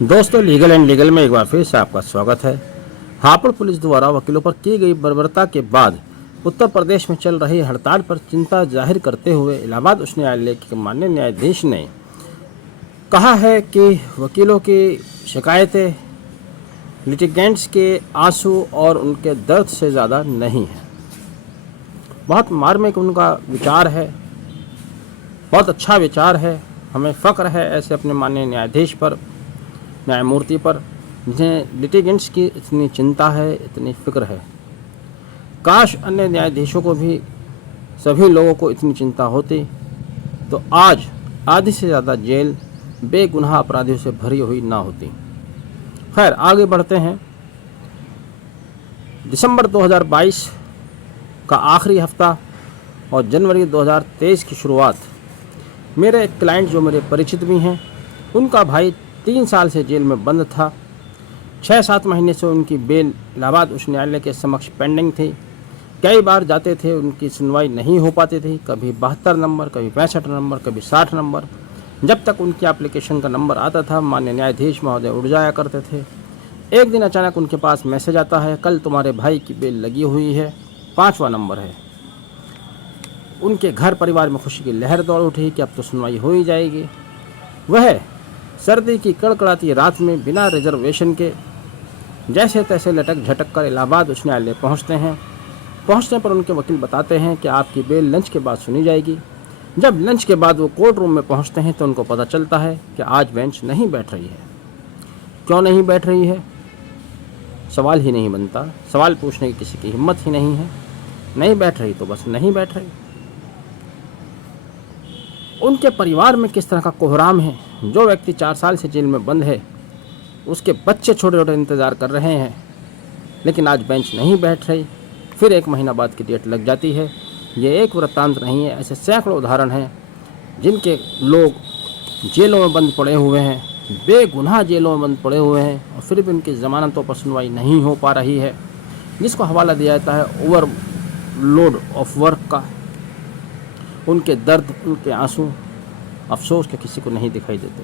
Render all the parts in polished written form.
दोस्तों, legal and legal में एक बार फिर से आपका स्वागत है। हापुड़ पुलिस द्वारा वकीलों पर की गई बर्बरता के बाद उत्तर प्रदेश में चल रही हड़ताल पर चिंता जाहिर करते हुए इलाहाबाद उच्च न्यायालय के माननीय न्यायाधीश ने कहा है कि वकीलों की शिकायतें लिटिगेंट्स के आंसू और उनके दर्द से ज़्यादा नहीं है। बहुत मार्मिक उनका विचार है, बहुत अच्छा विचार है। हमें फ़ख्र है ऐसे अपने माननीय न्यायाधीश पर, न्यायमूर्ति पर, जिन्हें लिटिगेंट्स की इतनी चिंता है, इतनी फ़िक्र है। काश अन्य न्यायाधीशों को भी, सभी लोगों को इतनी चिंता होती तो आज आधी से ज़्यादा जेल बेगुनाह अपराधियों से भरी हुई ना होती। खैर, आगे बढ़ते हैं। दिसंबर 2022 का आखिरी हफ्ता और जनवरी 2023 की शुरुआत, मेरे एक क्लाइंट जो मेरे परिचित भी हैं, उनका भाई 3 साल से जेल में बंद था। 6-7 महीने से उनकी बेल इलाहाबाद उच्च न्यायालय के समक्ष पेंडिंग थी। कई बार जाते थे, उनकी सुनवाई नहीं हो पाती थी। कभी 72 नंबर, कभी 65 नंबर, कभी 60 नंबर। जब तक उनकी एप्लीकेशन का नंबर आता था, माननीय न्यायाधीश महोदय उड़ जाया करते थे। एक दिन अचानक उनके पास मैसेज आता है, कल तुम्हारे भाई की बेल लगी हुई है, 5वां नंबर है। उनके घर परिवार में खुशी की लहर दौड़ उठी कि अब तो सुनवाई हो ही जाएगी। वह सर्दी की कड़कड़ाती रात में बिना रिजर्वेशन के जैसे तैसे लटक झटक कर इलाहाबाद उच्च न्यायालय पहुँचते हैं। पहुँचने पर उनके वकील बताते हैं कि आपकी बेल लंच के बाद सुनी जाएगी। जब लंच के बाद वो कोर्ट रूम में पहुँचते हैं तो उनको पता चलता है कि आज बेंच नहीं बैठ रही है। क्यों नहीं बैठ रही है? सवाल ही नहीं बनता। सवाल पूछने की किसी की हिम्मत ही नहीं है। नहीं बैठ रही तो बस नहीं बैठ रही। उनके परिवार में किस तरह का कोहराम है। जो व्यक्ति 4 साल से जेल में बंद है, उसके बच्चे छोटे छोटे इंतज़ार कर रहे हैं, लेकिन आज बेंच नहीं बैठ रही। फिर 1 महीना बाद की डेट लग जाती है। ये एक वृत्तांत नहीं है, ऐसे सैकड़ों उदाहरण हैं जिनके लोग जेलों में बंद पड़े हुए हैं, बेगुनाह जेलों में बंद पड़े हुए हैं, और फिर भी उनकी ज़मानतों पर सुनवाई नहीं हो पा रही है, जिसको हवाला दिया जाता है ओवरलोड ऑफ वर्क का। उनके दर्द, उनके आंसू, अफसोस के किसी को नहीं दिखाई देते।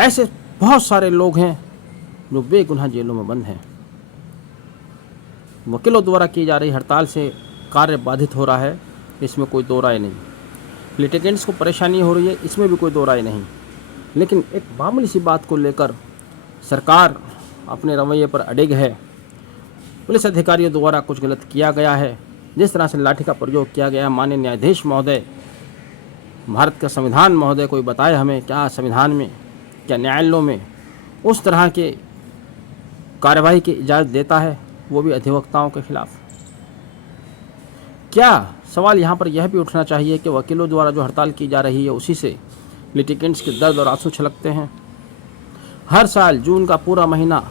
ऐसे बहुत सारे लोग हैं जो बेगुनाह जेलों में बंद हैं। वकीलों द्वारा की जा रही हड़ताल से कार्य बाधित हो रहा है, इसमें कोई दो राय नहीं। लिटिगेंट्स को परेशानी हो रही है, इसमें भी कोई दो राय नहीं। लेकिन एक मामूली सी बात को लेकर सरकार अपने रवैये पर अडिग है। पुलिस अधिकारियों द्वारा कुछ गलत किया गया है। जिस तरह से लाठी का प्रयोग किया गया, माननीय न्यायाधीश महोदय, भारत का संविधान महोदय कोई बताए हमें, क्या संविधान में, क्या न्यायालयों में उस तरह के कार्यवाही की इजाज़त देता है, वो भी अधिवक्ताओं के खिलाफ? क्या सवाल यहाँ पर यह भी उठना चाहिए कि वकीलों द्वारा जो हड़ताल की जा रही है, उसी से लिटिगेंट्स के दर्द और आंसू छलकते हैं। हर साल जून का पूरा महीना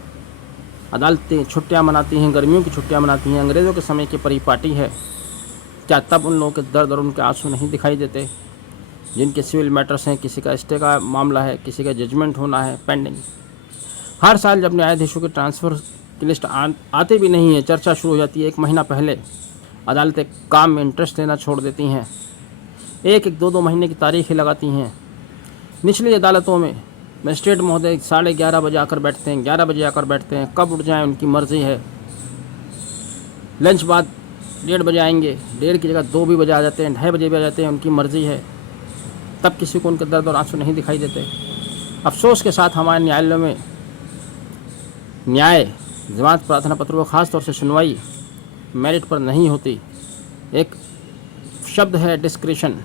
अदालतें छुट्टियां मनाती हैं, गर्मियों की छुट्टियां मनाती हैं, अंग्रेज़ों के समय की परिपाटी है। क्या तब उन लोगों के दर्द और उनके आंसू नहीं दिखाई देते? जिनके सिविल मैटर्स हैं, किसी का स्टे का मामला है, किसी का जजमेंट होना है पेंडिंग। हर साल जब न्यायाधीशों के ट्रांसफ़र की लिस्ट आते भी नहीं है, चर्चा शुरू हो जाती है 1 महीना पहले, अदालतें काम में इंटरेस्ट लेना छोड़ देती हैं। 1-1, 2-2 महीने की तारीखें लगाती हैं। निचली अदालतों में मजिस्ट्रेट महोदय 11:30 बजे आकर बैठते हैं, 11 बजे आकर बैठते हैं। कब उठ जाएं उनकी मर्ज़ी है। लंच बाद 1:30 बजे आएंगे, 1:30 की जगह 2 भी बजे आ जाते हैं, 2:30 बजे भी आ जाते हैं, उनकी मर्ज़ी है। तब किसी को उनके दर्द और आंसू नहीं दिखाई देते। अफसोस के साथ हमारे न्यायालयों में न्याय, जमानत प्रार्थना पत्रों, ख़ास तौर से सुनवाई मेरिट पर नहीं होती। एक शब्द है डिस्क्रिशन,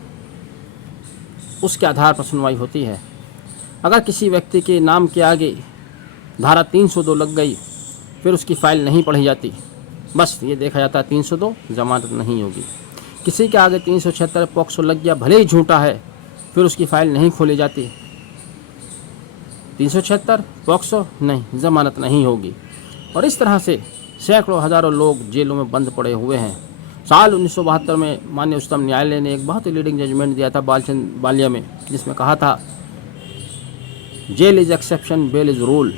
उसके आधार पर सुनवाई होती है। अगर किसी व्यक्ति के नाम के आगे धारा 302 लग गई, फिर उसकी फ़ाइल नहीं पढ़ी जाती। बस ये देखा जाता है 302 जमानत नहीं होगी। किसी के आगे 376 पॉक्सो लग गया, भले ही झूठा है, फिर उसकी फ़ाइल नहीं खोली जाती। 376 पॉक्सो नहीं, ज़मानत नहीं होगी। और इस तरह से सैकड़ों हज़ारों लोग जेलों में बंद पड़े हुए हैं। साल 1972 में माननीय उच्चतम न्यायालय ने एक बहुत ही लीडिंग जजमेंट दिया था बालचंद बालिया में, जिसमें कहा था jail is exception, bail is rule.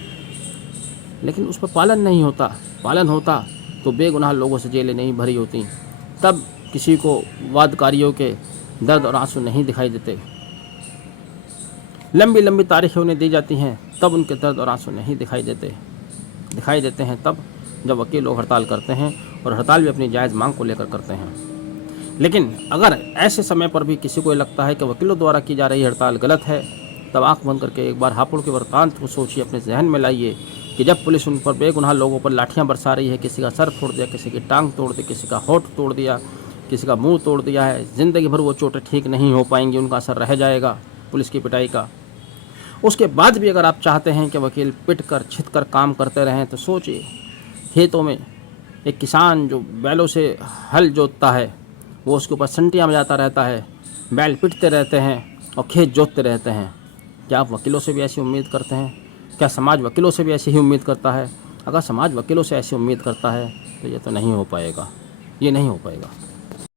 लेकिन उस पर पालन नहीं होता। पालन होता तो बेगुनाह लोगों से जेलें नहीं भरी होती। तब किसी को वादकारियों के दर्द और आंसू नहीं दिखाई देते। लंबी लंबी तारीखें उन्हें दी जाती हैं, तब उनके दर्द और आंसू नहीं दिखाई देते हैं तब जब वकील लोग हड़ताल करते हैं, और हड़ताल भी अपनी जायज़ मांग को लेकर करते हैं। लेकिन अगर ऐसे समय पर भी किसी को लगता है कि वकीलों द्वारा की जा रही हड़ताल गलत है, तब आंख बंद करके एक बार हापुड़ के वृत्तांत को सोचिए, अपने जहन में लाइए कि जब पुलिस उन पर बेगुनाह लोगों पर लाठियां बरसा रही है, किसी का सर फोड़ दिया, किसी की टांग तोड़ दी, किसी का होठ तोड़ दिया, किसी का मुंह तोड़ दिया है, ज़िंदगी भर वो चोटें ठीक नहीं हो पाएंगी, उनका असर रह जाएगा पुलिस की पिटाई का। उसके बाद भी अगर आप चाहते हैं कि वकील पिट कर छित कर काम करते रहें, तो सोचिए, खेतों में एक किसान जो बैलों से हल जोतता है, वो उसके ऊपर संटियाँ बजाता रहता है, बैल पिटते रहते हैं और खेत जोतते रहते हैं। क्या आप वकीलों से भी ऐसी उम्मीद करते हैं? क्या समाज वकीलों से भी ऐसी ही उम्मीद करता है? अगर समाज वकीलों से ऐसी उम्मीद करता है तो ये तो नहीं हो पाएगा, ये नहीं हो पाएगा।